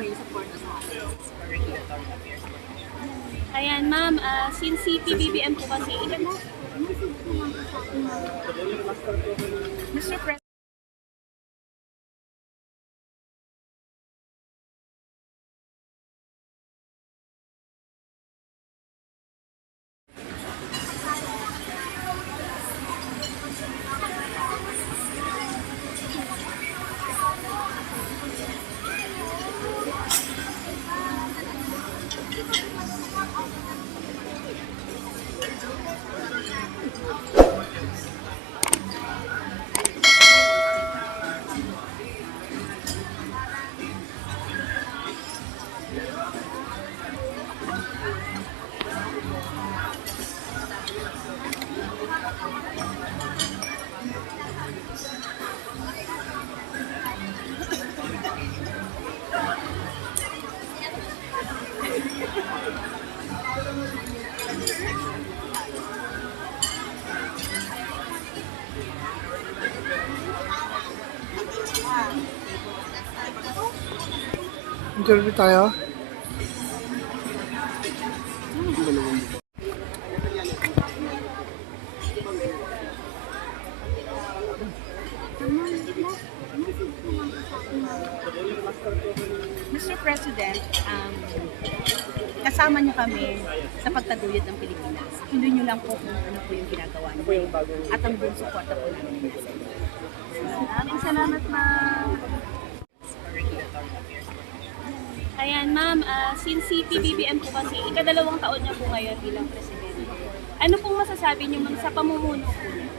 may support sa regulatory affairs. Ayan, ma'am, since si PBBM po kasi, Mr. President, Interview tayo. Mr. President, kasama niyo kami sa pagtaguyod ng Pilipinas. Tuloy niyo lang po kung ano po yung ginagawa niyo. At ang buong suporta po namin. Maraming salamat, ma'am. ayan, ma'am, since si PBBM po kasi, ikadalawang taon niya po ngayon bilang presidente. Ano pong masasabi niyo, ma'am, sa pamumuno po niya?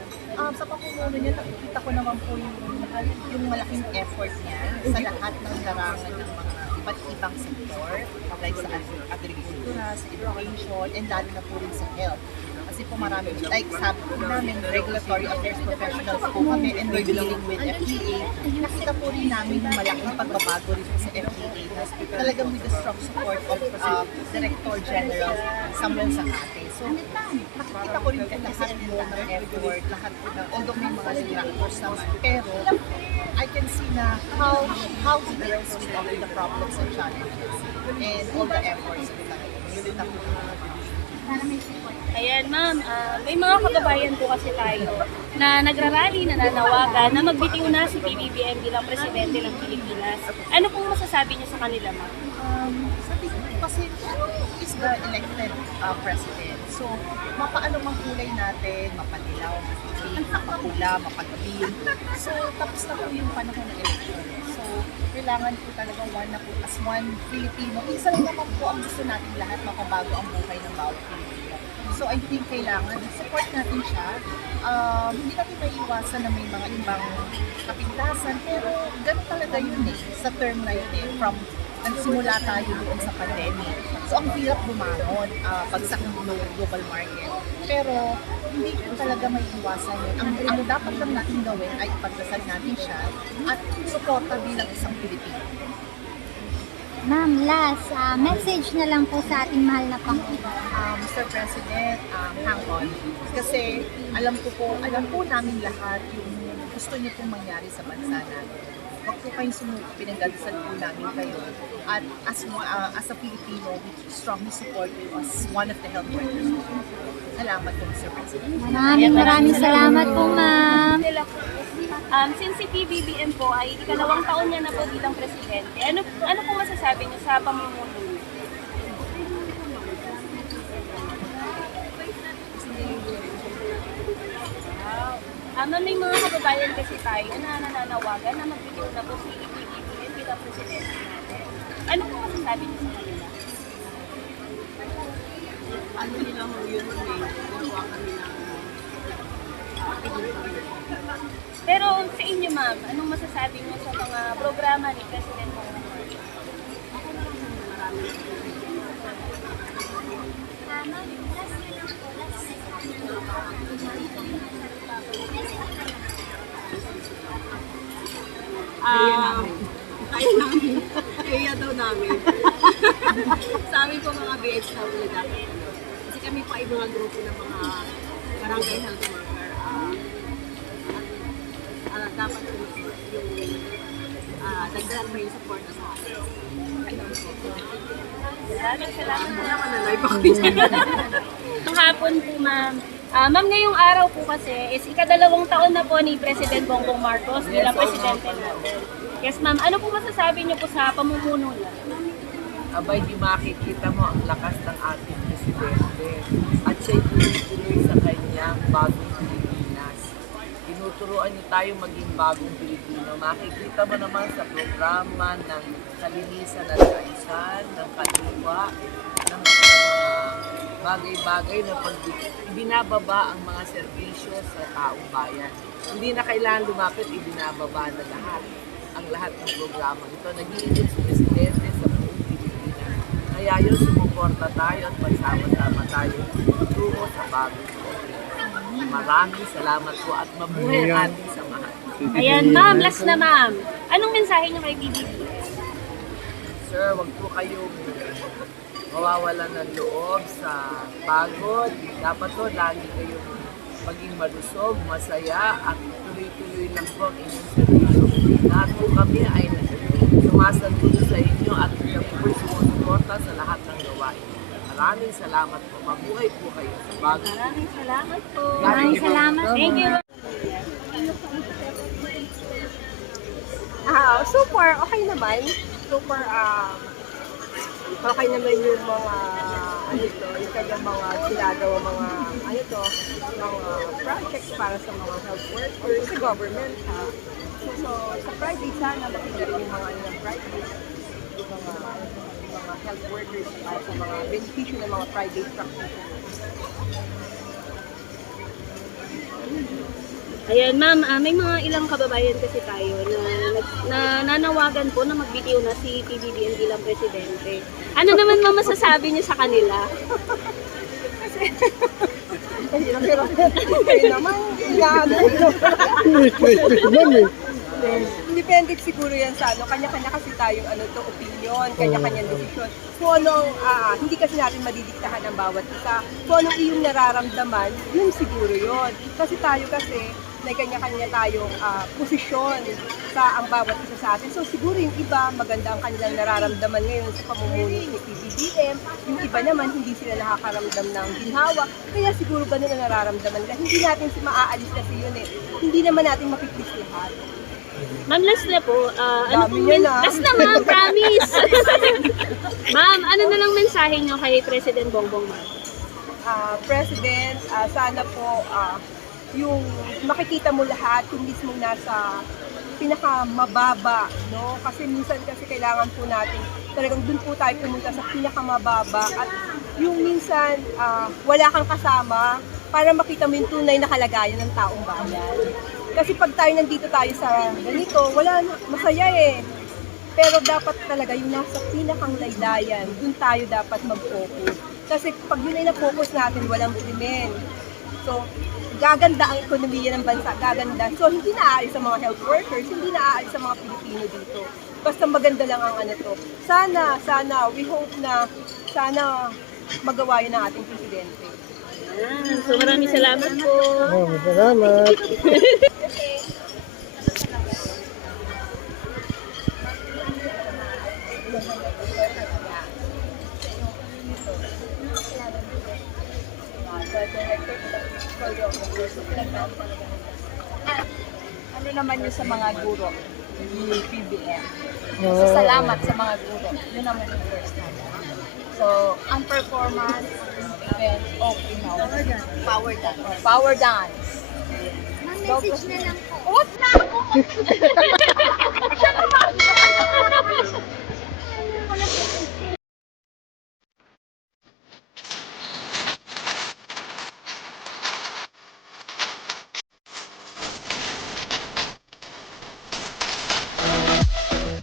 Sa pamumuno niya, nakikita ko naman po yung malaking effort niya sa lahat ng larangan ng mga iba't ibang sektor, like sa agrikultura, sa education, and lalo na po rin sa health. Kasi po marami, like sabi po namin, regulatory affairs professionals po kami and we're dealing with FDA. Nakita po rin namin yung malaking pagbabago rin po sa FDA. Talagang with the strong support of Director General Samuel Zacate. So, nakikita ko rin lahat po ng effort, lahat po ng, although may mga distractors naman, pero I can see na how he deals with all the problems and challenges and all the efforts po talaga. Ayan, ma'am, may mga kababayan po kasi tayo na nagrarally, nananawagan na magbitiw na si PBBM bilang presidente ng Pilipinas. Ano pong masasabi niyo sa kanila, ma'am? Sabi ko kasi is the elected president. So, mapaano mang kulay natin, mapadilaw, mapapula, mapagabi. So, tapos na po yung panahon ng election. So, kailangan po talaga one na po as one Filipino. Isa lang naman po ang gusto natin lahat, mapabago ang buhay ng bawat Pilipino. So, I think kailangan support natin siya. Hindi natin maiiwasan na may mga ibang kapintasan, pero ganun talaga yun sa term na yun from nagsimula tayo doon sa pandemic. So, ang hirap bumangon, bagsak ng global market. Pero, hindi ko talaga may iwasan yun. Ang dapat lang natin gawin ay ipagdasal natin siya at suporta bilang isang Pilipino. Ma'am, last message na lang po sa ating mahal na Panginoon. Mr. President, hang on. Kasi alam po namin lahat yung gusto niyo pong mangyari sa bansa natin. Huwag po kayong sumuko, pinagdadasal po namin kayo. At as a Filipino, we strongly support you as one of the health workers. Salamat po, Mr. President. Maraming salamat po, ma'am. Since si PBBM po ay ikalawang taon niya na po bilang presidente, ano po masasabi niyo sa pamumuno niyo? May mga kababayan kasi tayo na nananawagan na magbitiw na po si PBBM bilang presidente natin. Ano po masasabi niyo sa kanila? Ano nila ho yun, ginawa kami ng Pero sa inyo, ma'am, anong masasabi niyo sa mga programa ni President Bongbong? Kaya daw namin. Sa amin po mga BHW dapat. Kasi kami pa ay mga grupo ng mga barangay health worker. Dapat yung dahil may support sa akin. Maraming salamat po. Live ako. Ang hapon po, ma'am. Ma'am, ngayong araw po kasi is ika-2 taon na po ni President Bongbong Marcos bilang presidente natin. Yes, ma'am. Ano po masasabi niyo po sa pamumuno niya? Abay, di makikita mo ang lakas ng ating presidente at siya'y tuloy-tuloy sa kanyang bagong Pilipinas. Tinuturuan niyo tayo maging bagong Pilipino. Makikita mo naman sa programa ng kalinisan at kaayusan, ng kaliwa, ng mga bagay-bagay na ibinababa ang mga serbisyo sa taong bayan. Hindi na kailangan lumapit, ibinababa na ang lahat ng programa. Ito, nag-iigit si Presidente sa buong Pilipinas. Kaya yun, sumuporta tayo at pagsama-sama tayo tungo sa bagong Pilipinas. Maraming salamat po at mabuhay ang ating samahan. Ayan, ma'am. Last na, ma'am. Anong mensahe niyo kay PBB? Sir, wag po kayong mawawalan ng loob sa pagod. Dapat po lagi kayong maging malusog, masaya at tuloy-tuloy lang po ang inyong servisyo. Lahat po kami ay sumasaludo sa inyo at kami po sumusuporta sa lahat ng gawain. Maraming salamat po. Mabuhay po kayo sa bago. Maraming salamat po. Maraming salamat. Thank you. Super, okay naman. Super, okay naman yung mga, yung kanyang mga ginagawa, mga, mga projects para sa mga health workers, sa government, ha. So, sa Friday, sana makikita yung mga, Friday, yung mga health workers, sa mga beneficyo ng mga Friday practitioners. Ayan, ma'am, may mga ilang kababayan kasi tayo na nanawagan po na magbitiw na si PBBM bilang presidente. Ano naman ma'am masasabi niyo sa kanila? Kayo naman, depende siguro yan sa kanya-kanya kasi tayong opinion, kanya-kanyang desisyon. So hindi kasi natin madidiktahan ang bawat isa. So anong iyong nararamdaman, yun siguro yun. Kasi tayo kasi, may kanya-kanya tayong posisyon sa ang bawat isa sa atin. So siguro yung iba, maganda ang kanilang nararamdaman ngayon sa pamumuno ni PBBM. Yung iba naman, hindi sila nakakaramdam ng ginhawa. Kaya siguro ganun ang nararamdaman nila. Hindi natin maaalis kasi yun eh. Hindi naman natin mapiplis lahat. Ma'am, last na po. Dami yun, ah. Last na ma'am, promise! Ma'am, ano na lang mensahe niyo kay President Bongbong Marcos? President, sana po yung makikita mo lahat, yung mismong nasa pinakamababa, no? Kasi minsan kasi kailangan po natin, talagang dun po tayo pumunta sa pinakamababa at yung minsan wala kang kasama para makita mo yung tunay na kalagayan ng taong bayan. Kasi pag tayo nandito tayo sa ganito, wala, masaya eh. Pero dapat talaga yung nasa pinakang laydayan, dun tayo dapat mag-focus. Kasi pag yun ay na-focus natin, walang krimen. So, gaganda ang ekonomiya ng bansa, gaganda. So, hindi naaalis sa mga health workers, hindi naaalis sa mga Pilipino dito. Basta maganda lang ang to. Sana, we hope na, sana magawa yun ng ating presidente. So maraming salamat po. Maraming salamat. Ano naman yun sa mga guro ni PBM? So, salamat sa mga guro. Yun naman yung first natin. So, ang performance, event, okay na. Power dance. Power dance. Ma'am, message na lang po. What na?